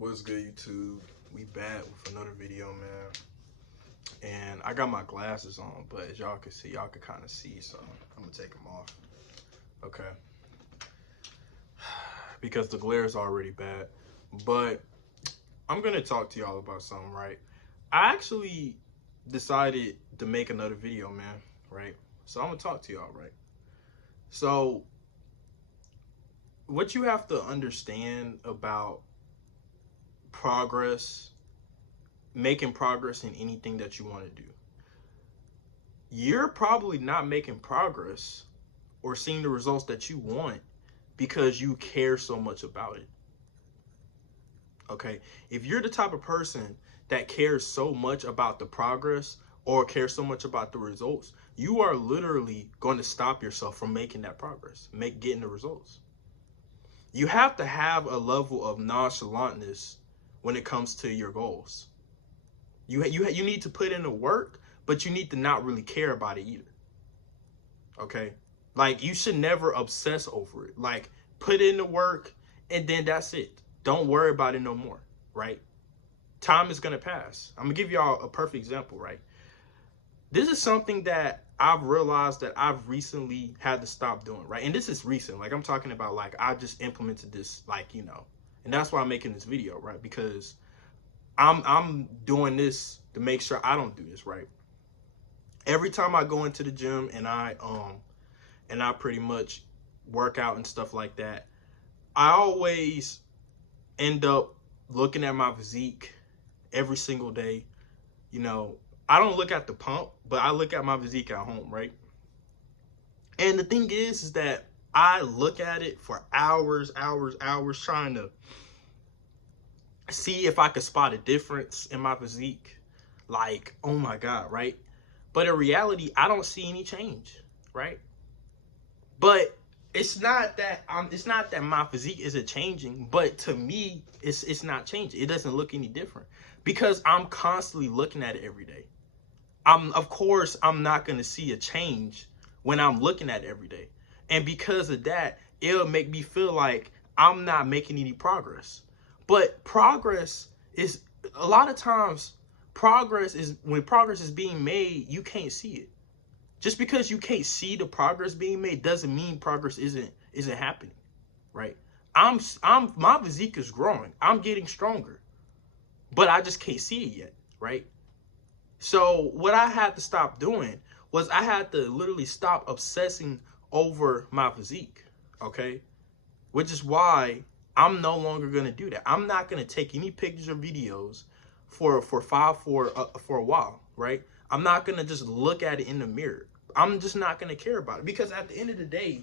What's good, YouTube? We back with another video, man. And I got my glasses on, but as y'all can see, y'all can kind of see, so I'm gonna take them off. Okay. Because the glare is already bad. But I'm gonna talk to y'all about something, right? I actually decided to make another video, man, right? So I'm gonna talk to y'all, right? So what you have to understand about progress, making progress in anything that you want to do, you're probably not making progress or seeing the results that you want because you care so much about it. Okay, if you're the type of person that cares so much about the progress or cares so much about the results, you are literally going to stop yourself from making that progress, getting the results. You have to have a level of nonchalantness when it comes to your goals. You need to put in the work, but you need to not really care about it either. Okay, like you should never obsess over it. Like put in the work, and then that's it. Don't worry about it no more. Right? Time is gonna pass. I'm gonna give y'all a perfect example. Right? This is something that I've realized that I've recently had to stop doing. Right? And this is recent. Like I'm talking about. Like I just implemented this. Like and that's why I'm making this video. Right? Because I'm doing this to make sure I don't do this, right? Every time I go into the gym and I pretty much work out and stuff like that, I always end up looking at my physique every single day. I don't look at the pump, but I look at my physique at home, right? And the thing is that I look at it for hours trying to see if I could spot a difference in my physique. Like, oh my God, right? But in reality, I don't see any change, right? But it's not that my physique isn't changing, but to me, it's not changing. It doesn't look any different because I'm constantly looking at it every day. Of course, I'm not gonna see a change when I'm looking at it every day. And because of that, it'll make me feel like I'm not making any progress. But progress is a lot of times when progress is being made, you can't see it. Just because you can't see the progress being made doesn't mean progress isn't happening, right? My physique is growing. I'm getting stronger, but I just can't see it yet, right? So what I had to stop doing was I had to literally stop obsessing over my physique, okay? Which is why I'm no longer gonna do that. I'm not gonna take any pictures or videos for a while, right? I'm not gonna just look at it in the mirror. I'm just not gonna care about it because at the end of the day,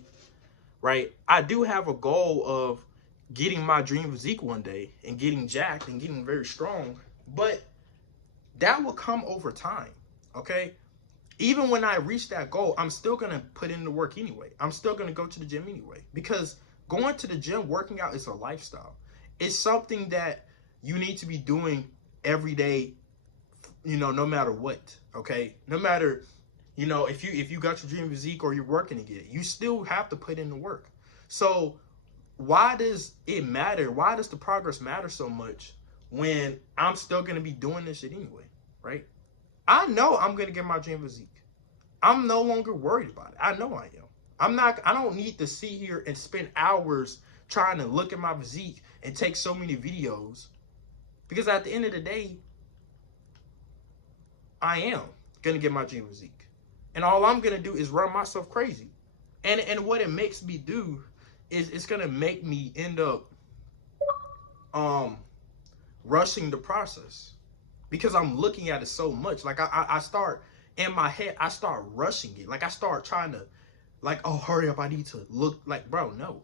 right? I do have a goal of getting my dream physique one day and getting jacked and getting very strong, but that will come over time, okay? Even when I reach that goal, I'm still gonna put in the work anyway. I'm still gonna go to the gym anyway because going to the gym, working out is a lifestyle. It's something that you need to be doing every day, no matter what, okay? No matter, if you got your dream physique or you're working to get it, you still have to put in the work. So why does it matter? Why does the progress matter so much when I'm still going to be doing this shit anyway, right? I know I'm going to get my dream physique. I'm no longer worried about it. I know I am. I don't need to sit here and spend hours trying to look at my physique and take so many videos because at the end of the day, I am going to get my dream physique. And all I'm going to do is run myself crazy. And what it makes me do is it's going to make me end up rushing the process because I'm looking at it so much. Like I start in my head, I start rushing it. Like I start trying to like, oh, hurry up. I need to look like, bro, no.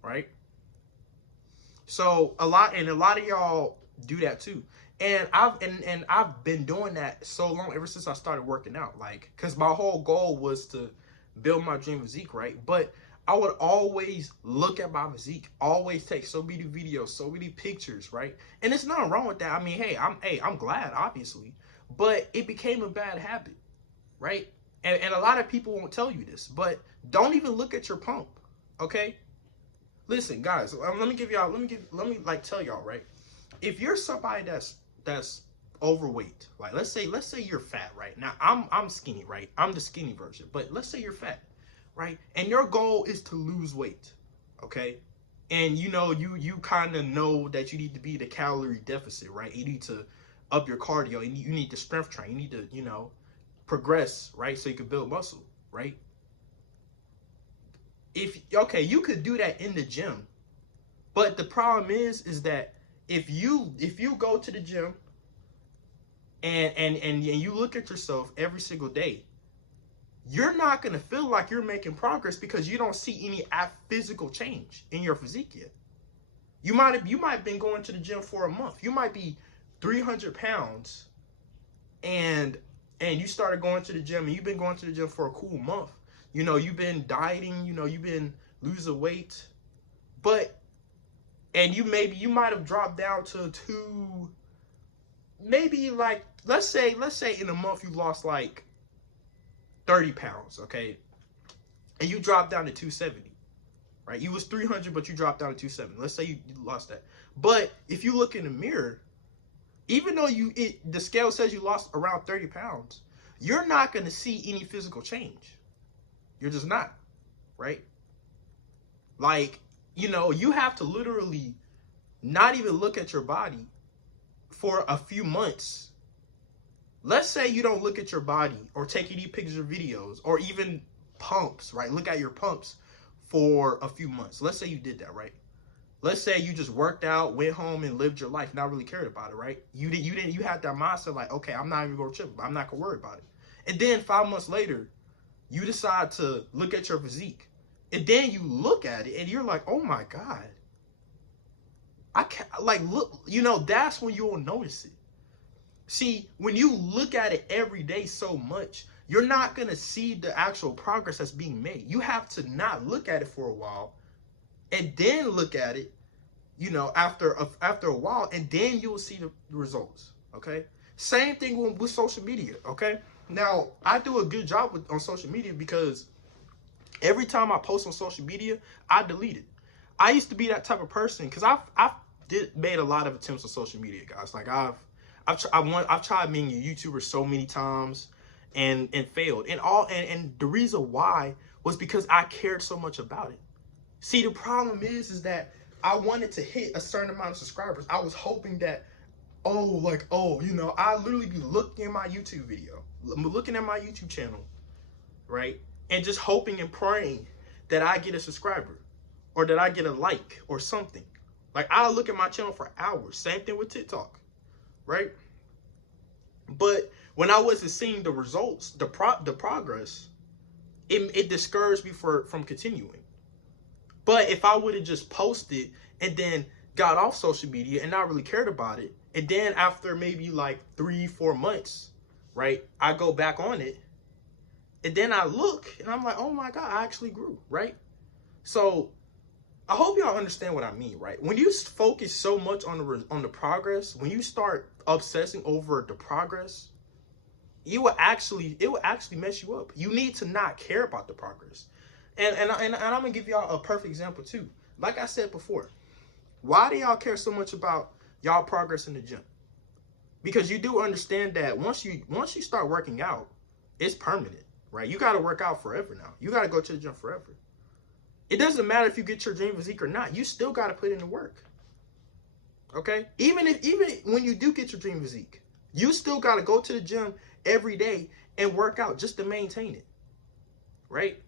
Right. So a lot of y'all do that too. And I've been doing that so long ever since I started working out. Like, cause my whole goal was to build my dream physique, right? But I would always look at my physique, always take so many videos, so many pictures, right? And it's nothing wrong with that. I mean, hey, I'm glad, obviously, but it became a bad habit, right? And a lot of people won't tell you this, but don't even look at your pump, okay? Listen, guys, let me give y'all, let me like tell y'all, right? If you're somebody that's overweight, like let's say you're fat, right? Now I'm skinny, right? I'm the skinny version, but let's say you're fat, right? And your goal is to lose weight, okay? And you know, you kind of know that you need to be the calorie deficit, right? You need to up your cardio, and you need to strength train. You need to, you know, progress, right? So you can build muscle, right? If okay, you could do that in the gym, but the problem is that if you go to the gym and you look at yourself every single day, you're not gonna feel like you're making progress because you don't see any physical change in your physique yet. You might have been going to the gym for a month. You might be 300 pounds and you started going to the gym and you've been going to the gym for a cool month. You know, you've been dieting, you know, you've been losing weight, but and you might have dropped down to maybe like let's say in a month you lost like 30 pounds, okay? And you dropped down to 270, right? You was 300, but you dropped down to 270. Let's say you lost that. But if you look in the mirror, even though the scale says you lost around 30 pounds, you're not going to see any physical change. You're just not, right? Like, you know, you have to literally not even look at your body for a few months. Let's say you don't look at your body or take any pictures or videos or even pumps, right? Look at your pumps for a few months. Let's say you did that, right? Let's say you just worked out, went home and lived your life, not really cared about it, right? You had that mindset like, okay, I'm not even gonna trip, I'm not gonna worry about it. And then 5 months later, you decide to look at your physique. And then you look at it and you're like, oh my God. I can't, like, look, you know, that's when you'll notice it. See, when you look at it every day so much, you're not going to see the actual progress that's being made. You have to not look at it for a while and then look at it, you know, after a while, and then you'll see the results, okay? Same thing with social media, okay? Now, I do a good job on social media because every time I post on social media, I delete it. I used to be that type of person because I've made a lot of attempts on social media, guys. Like I've tried being a YouTuber so many times and failed. And the reason why was because I cared so much about it. See, the problem is that I wanted to hit a certain amount of subscribers. I was hoping that, you know, I literally be looking at my YouTube video, looking at my YouTube channel, right? And just hoping and praying that I get a subscriber or that I get a like or something. Like, I'll look at my channel for hours. Same thing with TikTok, right? But when I wasn't seeing the results, the progress, it discouraged me from continuing. But if I would have just posted and then got off social media and not really cared about it, and then after maybe like 3-4 months, right, I go back on it, and then I look and I'm like, oh my God, I actually grew, right? So I hope y'all understand what I mean, right? When you focus so much on the progress, when you start obsessing over the progress, it will actually mess you up. You need to not care about the progress. And I'm gonna give y'all a perfect example too. Like I said before, why do y'all care so much about y'all progress in the gym? Because you do understand that once you start working out, it's permanent, right? You got to work out forever now. You got to go to the gym forever. It doesn't matter if you get your dream physique or not. You still got to put in the work. Okay? Even when you do get your dream physique, you still got to go to the gym every day and work out just to maintain it. Right?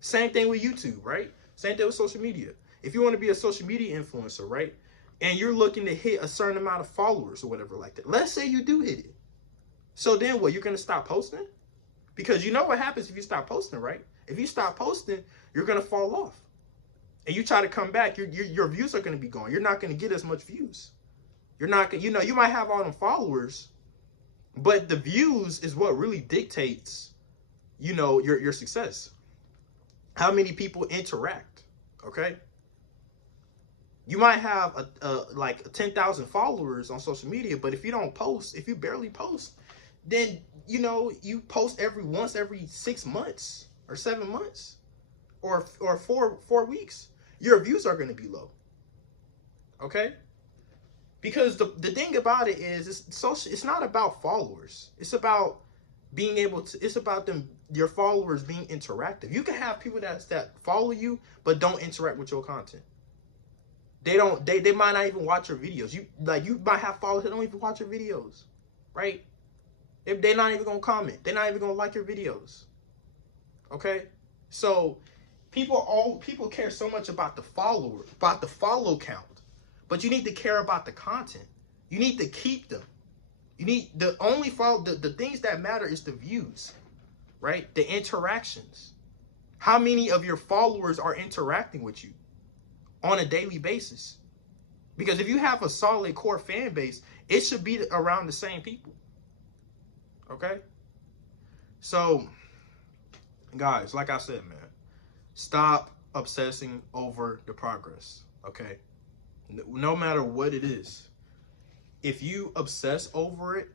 Same thing with YouTube, right? Same thing with social media. If you want to be a social media influencer, right? And you're looking to hit a certain amount of followers or whatever like that. Let's say you do hit it. So then what? You're going to stop posting? Because you know what happens if you stop posting, right? If you stop posting, you're going to fall off. And you try to come back, your views are going to be gone. You're not going to get as much views. You're not going to, you know, you might have all them followers, but the views is what really dictates, you know, your success. How many people interact, okay? You might have like 10,000 followers on social media, but if you don't post, if you barely post, then, you know, you post every 6 months or 7 months or 4 weeks. your views are going to be low. Okay? Because the thing about it is, it's not about followers. It's about being able to, it's about your followers being interactive. You can have people that follow you but don't interact with your content. They might not even watch your videos. You might have followers that don't even watch your videos, right? If they're not even gonna comment, they're not even gonna like your videos. Okay? So people care so much about the follow count. But you need to care about the content. You need to keep them. You need the only follow the things that matter is the views, right? The interactions. How many of your followers are interacting with you on a daily basis? Because if you have a solid core fan base, it should be around the same people. Okay? So, guys, like I said, man, stop obsessing over the progress. Okay? No matter what it is, if you obsess over it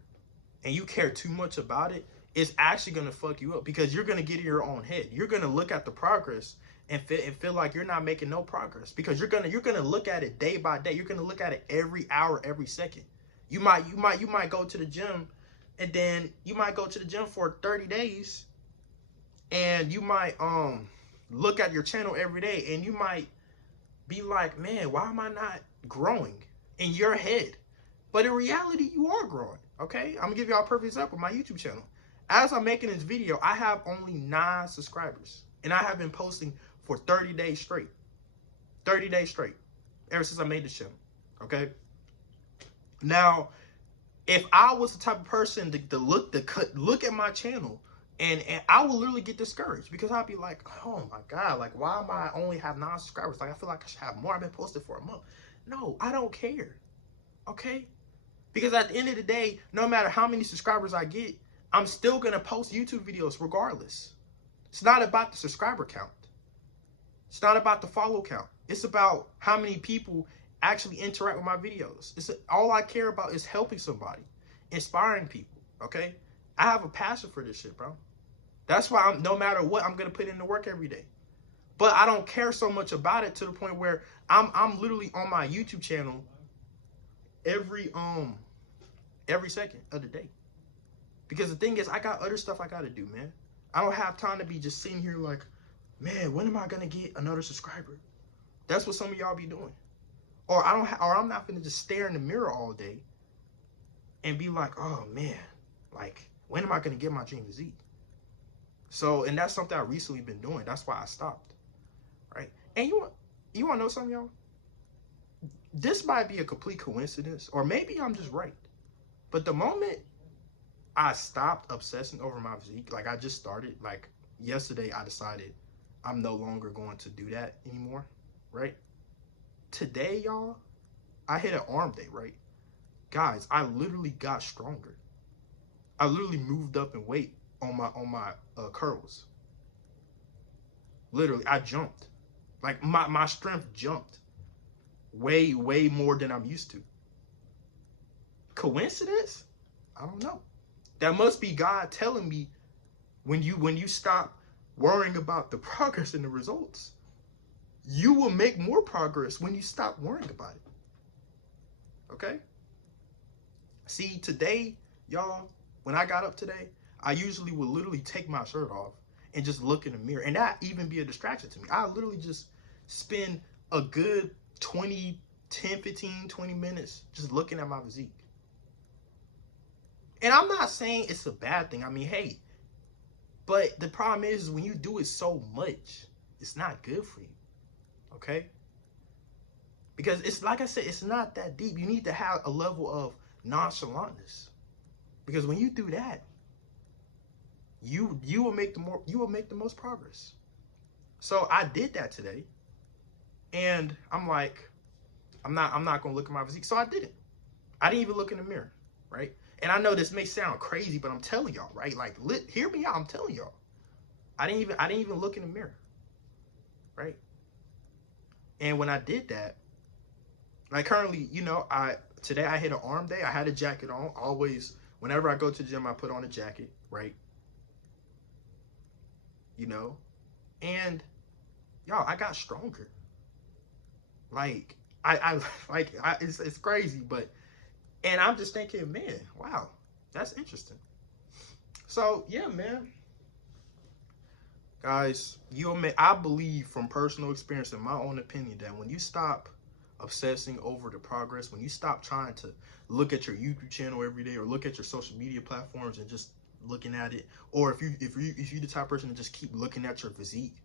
and you care too much about it, it's actually going to fuck you up, because you're going to get in your own head. You're going to look at the progress and feel like you're not making no progress, because you're going to look at it day by day. You're going to look at it every hour, every second. You might go to the gym, and then you might go to the gym for 30 days, and you might look at your channel every day, and you might be like, man, why am I not growing in your head? But in reality, you are growing, okay? I'm gonna give y'all a perfect example, my YouTube channel. As I'm making this video, I have only 9 subscribers, and I have been posting for 30 days straight. 30 days straight, ever since I made this channel, okay? Now, if I was the type of person to look at my channel, and I will literally get discouraged, because I'll be like, oh my God, like, why am I only have 9 subscribers? Like, I feel like I should have more. I've been posted for a month. No, I don't care. Okay? Because at the end of the day, no matter how many subscribers I get, I'm still going to post YouTube videos regardless. It's not about the subscriber count. It's not about the follow count. It's about how many people actually interact with my videos. All I care about is helping somebody, inspiring people, okay? I have a passion for this shit, bro. That's why no matter what, I'm going to put in the work every day. But I don't care so much about it to the point where I'm literally on my YouTube channel every second of the day. Because the thing is, I got other stuff I got to do, man. I don't have time to be just sitting here like, man, when am I going to get another subscriber? That's what some of y'all be doing. Or I'm not going to just stare in the mirror all day and be like, oh man, like, when am I going to get my dream physique? So, and that's something I recently been doing. That's why I stopped, right? And you want to know something, y'all? This might be a complete coincidence, or maybe I'm just right. But the moment I stopped obsessing over my physique, like I just started, like yesterday, I decided I'm no longer going to do that anymore, right? Today, y'all, I hit an arm day, right? Guys, I literally got stronger. I literally moved up in weight on my curls. Literally, I jumped. Like my strength jumped way more than I'm used to. Coincidence? I don't know. That must be God telling me, when you stop worrying about the progress and the results, you will make more progress when you stop worrying about it. Okay? See, today, y'all, when I got up today, I usually would literally take my shirt off and just look in the mirror, and that even be a distraction to me. I literally just spend a good 10, 15, 20 minutes just looking at my physique. And I'm not saying it's a bad thing. I mean, hey, but the problem is when you do it so much, it's not good for you. Okay? Because it's like I said, it's not that deep. You need to have a level of nonchalantness. Because when you do that, you will make the most progress. So I did that today. And I'm like, I'm not gonna look at my physique. So I didn't. I didn't even look in the mirror, right? And I know this may sound crazy, but I'm telling y'all, right? Like, hear me out. I'm telling y'all. I didn't even look in the mirror, right? And when I did that, like currently, you know, today I hit an arm day. I had a jacket on. Always, whenever I go to the gym, I put on a jacket, right? You know, and y'all, I got stronger. Like it's crazy, but and I'm just thinking, man, wow, that's interesting. So yeah, man, guys, I believe from personal experience and my own opinion that when you stop obsessing over the progress, when you stop trying to look at your YouTube channel every day or look at your social media platforms and just looking at it, or if you the type of person to just keep looking at your physique,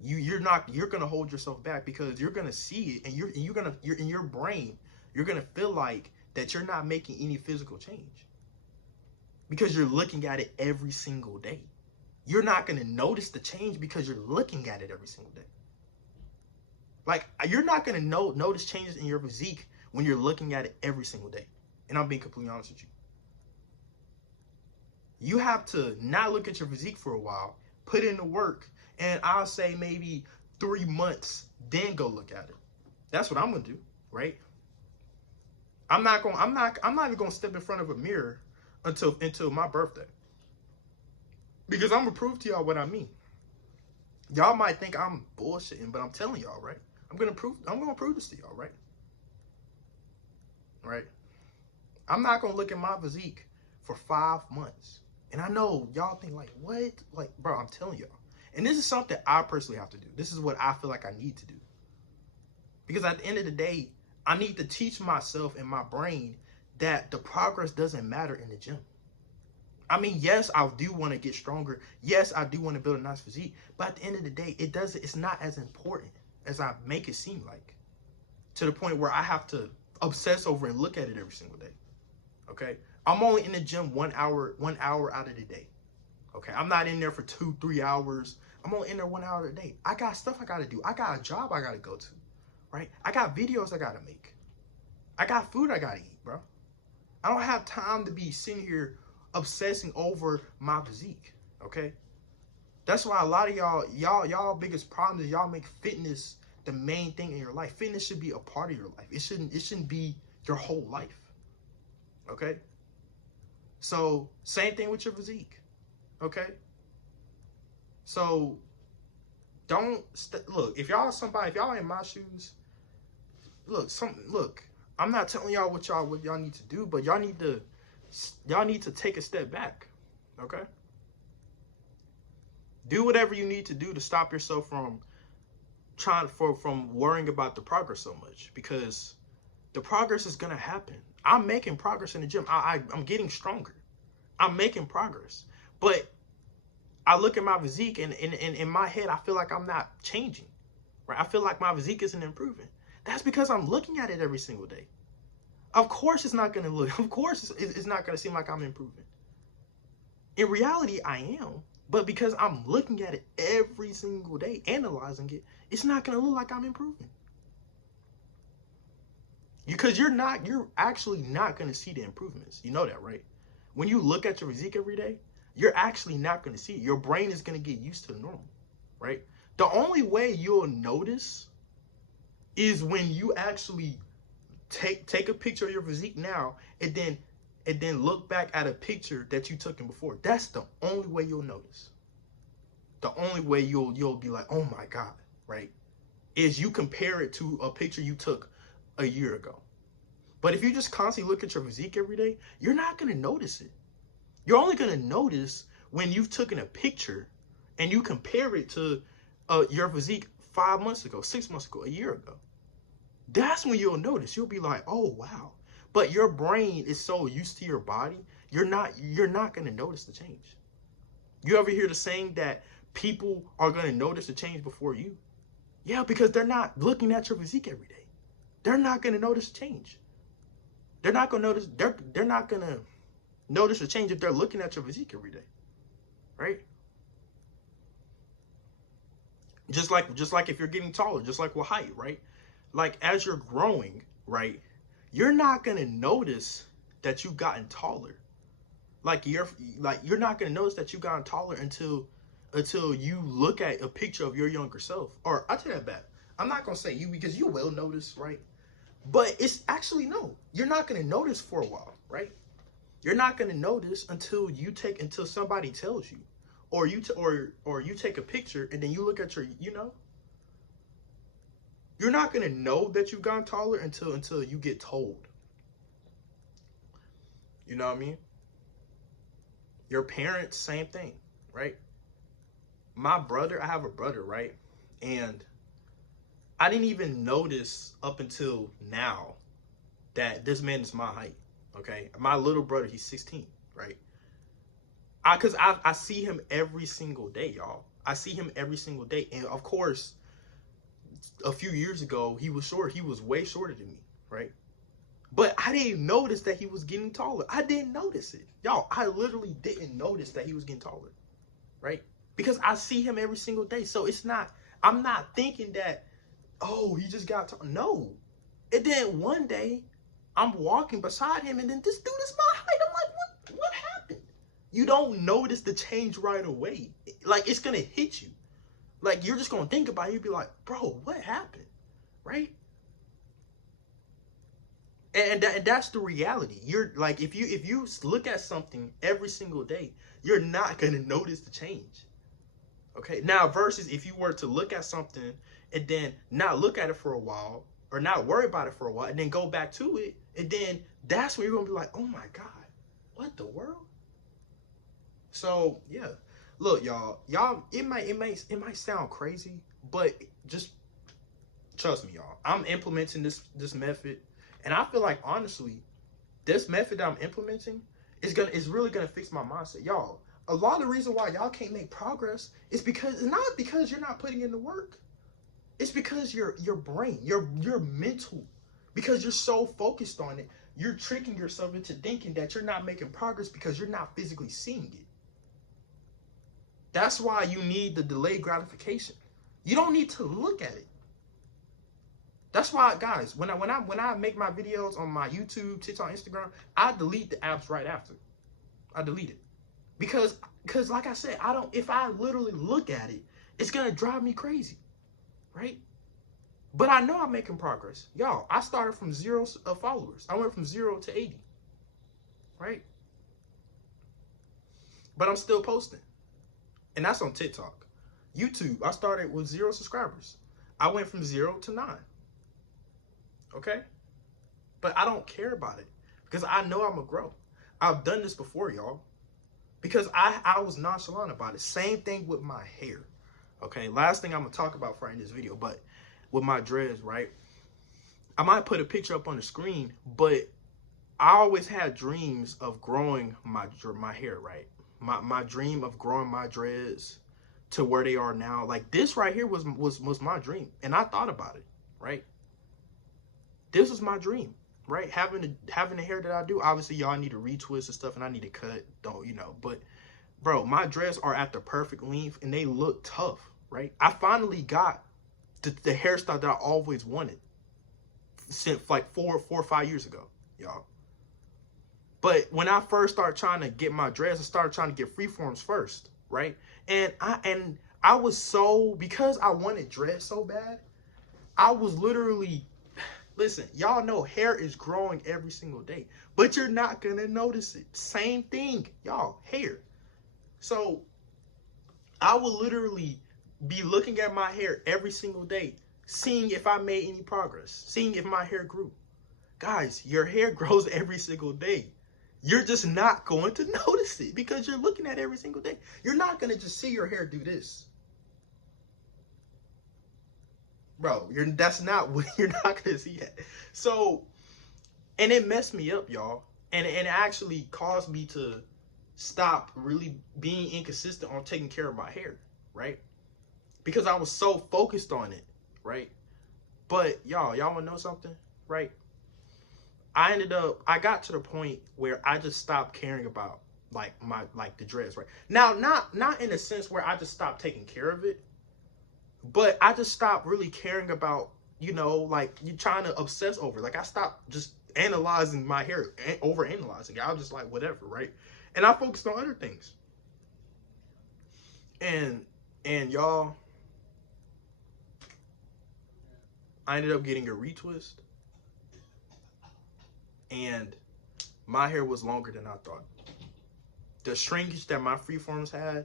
you're gonna hold yourself back because you're gonna see it and you're in your brain, you're gonna feel like that you're not making any physical change because you're looking at it every single day. You're not going to notice the change because you're looking at it every single day. Like, you're not going to notice changes in your physique when you're looking at it every single day. And I'm being completely honest with you. You have to not look at your physique for a while, put in the work, and I'll say maybe 3 months, then go look at it. That's what I'm going to do, right? I'm not even going to step in front of a mirror until my birthday. Because I'm gonna prove to y'all what I mean. Y'all might think I'm bullshitting, but I'm telling y'all, right? I'm gonna prove this to y'all, right? Right? I'm not gonna look at my physique for 5 months. And I know y'all think like, what? Like, bro, I'm telling y'all. And this is something I personally have to do. This is what I feel like I need to do. Because at the end of the day, I need to teach myself and my brain that the progress doesn't matter in the gym. I mean, yes, I do want to get stronger. Yes, I do want to build a nice physique. But at the end of the day, it's not as important as I make it seem like. To the point where I have to obsess over and look at it every single day. Okay? I'm only in the gym 1 hour out of the day. Okay? I'm not in there for 2-3 hours. I'm only in there 1 hour a day. I got stuff I gotta do. I got a job I gotta go to. Right? I got videos I gotta make. I got food I gotta eat, bro. I don't have time to be sitting here obsessing over my physique, okay? That's why a lot of y'all biggest problem is y'all make fitness the main thing in your life. Fitness should be a part of your life. It shouldn't be your whole life, okay? So same thing with your physique, okay? So don't look, if y'all in my shoes, look, I'm not telling y'all what y'all need to do, but y'all need to take a step back, okay? Do whatever you need to do to stop yourself from from worrying about the progress so much, because the progress is gonna happen. I'm making progress in the gym. I'm getting stronger. I'm making progress, but I look at my physique and in my head, I feel like I'm not changing, right? I feel like my physique isn't improving. That's because I'm looking at it every single day. Of course it's not going to look, of course it's not going to seem like I'm improving. In reality, I am. But because I'm looking at it every single day, analyzing it, it's not going to look like I'm improving. Because you're actually not going to see the improvements. You know that, right? When you look at your physique every day, you're actually not going to see it. Your brain is going to get used to the normal, right? The only way you'll notice is when you actually take a picture of your physique now and then look back at a picture that you took in before. That's the only way you'll notice. The only way you'll be like, oh my God, right? Is you compare it to a picture you took a year ago. But if you just constantly look at your physique every day, you're not going to notice it. You're only going to notice when you've taken a picture and you compare it to your physique 5 months ago, 6 months ago, a year ago. That's when you'll notice. You'll be like, oh, wow. But your brain is so used to your body, you're not going to notice the change. You ever hear the saying that people are going to notice the change before you? Yeah, because they're not looking at your physique every day. They're not going to notice the change. They're not going to notice, they're not going to notice the change if they're looking at your physique every day, right? Just like if you're getting taller, just like with height, right? Like as you're growing, right, you're not gonna notice that you've gotten taller. Like you're not gonna notice that you've gotten taller until you look at a picture of your younger self. Or I take that back. I'm not gonna say you, because you will notice, right? But it's actually no. You're not gonna notice for a while, right? You're not gonna notice until somebody tells you, or you take a picture and then you look at your, You're not gonna know that you've gotten taller until you get told. You know what I mean? Your parents, same thing, right? My brother, I have a brother, right? And I didn't even notice up until now that this man is my height. Okay, my little brother, he's 16, right? I see him every single day, y'all. I see him every single day, and of course, a few years ago he was short. He was way shorter than me, right? But I didn't notice that he was getting taller. I didn't notice it, y'all. I literally didn't notice that he was getting taller, right? Because I see him every single day. So it's not. I'm not thinking that, oh, he just got taller. No. And then one day, I'm walking beside him, and then this dude is my height. I'm like, what happened? You don't notice the change right away. Like, it's gonna hit you. Like, you're just gonna think about it. You'd be like, bro, what happened? Right? And that's the reality. You're like, if you look at something every single day, you're not gonna notice the change. Okay. Now, versus if you were to look at something and then not look at it for a while, or not worry about it for a while, and then go back to it, and then that's when you're gonna be like, oh my God, what the world? So yeah, look, y'all, it might sound crazy, but just trust me, y'all. I'm implementing this method, and I feel like honestly, this method that I'm implementing is really gonna fix my mindset, y'all. A lot of the reason why y'all can't make progress is because it's not because you're not putting in the work. It's because your brain, your mental, because you're so focused on it, you're tricking yourself into thinking that you're not making progress because you're not physically seeing it. That's why you need the delayed gratification. You don't need to look at it. That's why, guys, when I make my videos on my YouTube, TikTok, Instagram, I delete the apps right after. I delete it. Because like I said, if I literally look at it, it's gonna drive me crazy. Right? But I know I'm making progress. Y'all, I started from 0 followers. I went from 0 to 80. Right? But I'm still posting. And that's on TikTok. YouTube, I started with 0 subscribers. I went from 0 to 9. Okay? But I don't care about it. Because I know I'm going to grow. I've done this before, y'all. Because I was nonchalant about it. Same thing with my hair. Okay? Last thing I'm going to talk about for in this video. But with my dreads, right? I might put a picture up on the screen. But I always had dreams of growing my hair, right? My dream of growing my dreads to where they are now. Like this right here was my dream. And I thought about it, right? This was my dream, right? Having the hair that I do. Obviously, y'all need to retwist and stuff, and I need to cut, but bro, my dreads are at the perfect length and they look tough, right? I finally got the hairstyle that I always wanted since like 4 or 5 years ago, y'all. But when I first started trying to get my dreads, I started trying to get freeforms first, right? And I was so, because I wanted dreads so bad, I was literally, listen, y'all know hair is growing every single day, but you're not gonna notice it. Same thing, y'all, hair. So I would literally be looking at my hair every single day, seeing if I made any progress, seeing if my hair grew. Guys, your hair grows every single day. You're just not going to notice it because you're looking at it every single day. You're not going to just see your hair do this. Bro, you're not going to see that. So, and it messed me up, y'all. And it actually caused me to stop really being inconsistent on taking care of my hair, right? Because I was so focused on it, right? But y'all want to know something, right? I got to the point where I just stopped caring about like the dreads, right? Now, not in a sense where I just stopped taking care of it, but I just stopped really caring about, like you trying to obsess over. Like I stopped just analyzing my hair, over analyzing. I was just like, whatever, right? And I focused on other things. And y'all, I ended up getting a retwist. And my hair was longer than I thought. The shrinkage that my freeforms had,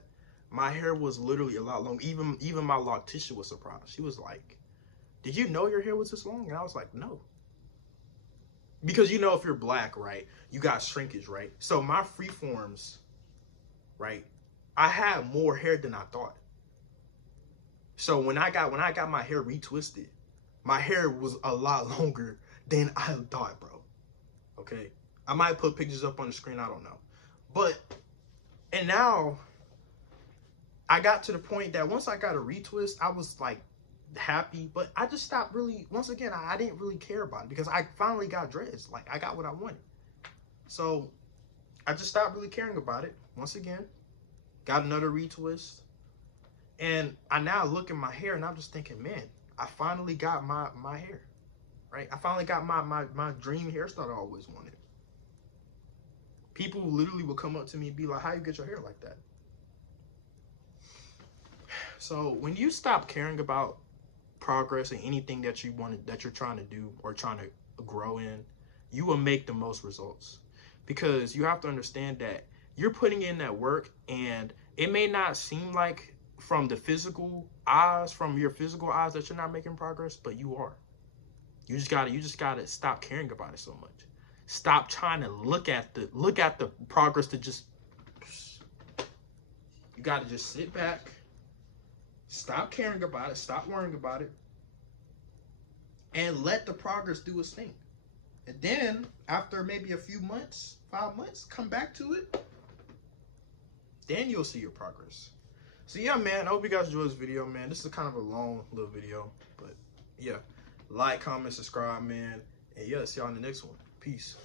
my hair was literally a lot longer. Even my loctician was surprised. She was like, did you know your hair was this long? And I was like, no. Because you know, if you're black, right, you got shrinkage, right? So my freeforms, right, I had more hair than I thought. So when I got my hair retwisted, my hair was a lot longer than I thought, bro. Okay, I might put pictures up on the screen, I don't know. But, and now I got to the point that once I got a retwist, I was like happy, but I just stopped really, once again, I didn't really care about it because I finally got dreads. Like, I got what I wanted. So I just stopped really caring about it. Once again, got another retwist. And I now look at my hair and I'm just thinking, man, I finally got my hair, right? I finally got my dream hairstyle I always wanted. People literally would come up to me and be like, how you get your hair like that? So when you stop caring about progress and anything that you want, that you're trying to do or trying to grow in, you will make the most results. Because you have to understand that you're putting in that work, and it may not seem like from the physical eyes, from your physical eyes, that you're not making progress, but you are. You just gotta stop caring about it so much. Stop trying to look at the progress to just, you gotta just sit back, stop caring about it, stop worrying about it, and let the progress do its thing. And then after maybe a few months, 5 months, come back to it. Then you'll see your progress. So yeah, man, I hope you guys enjoyed this video, man. This is kind of a long little video, but yeah, like, comment, subscribe, man. And yeah, see y'all in the next one. Peace.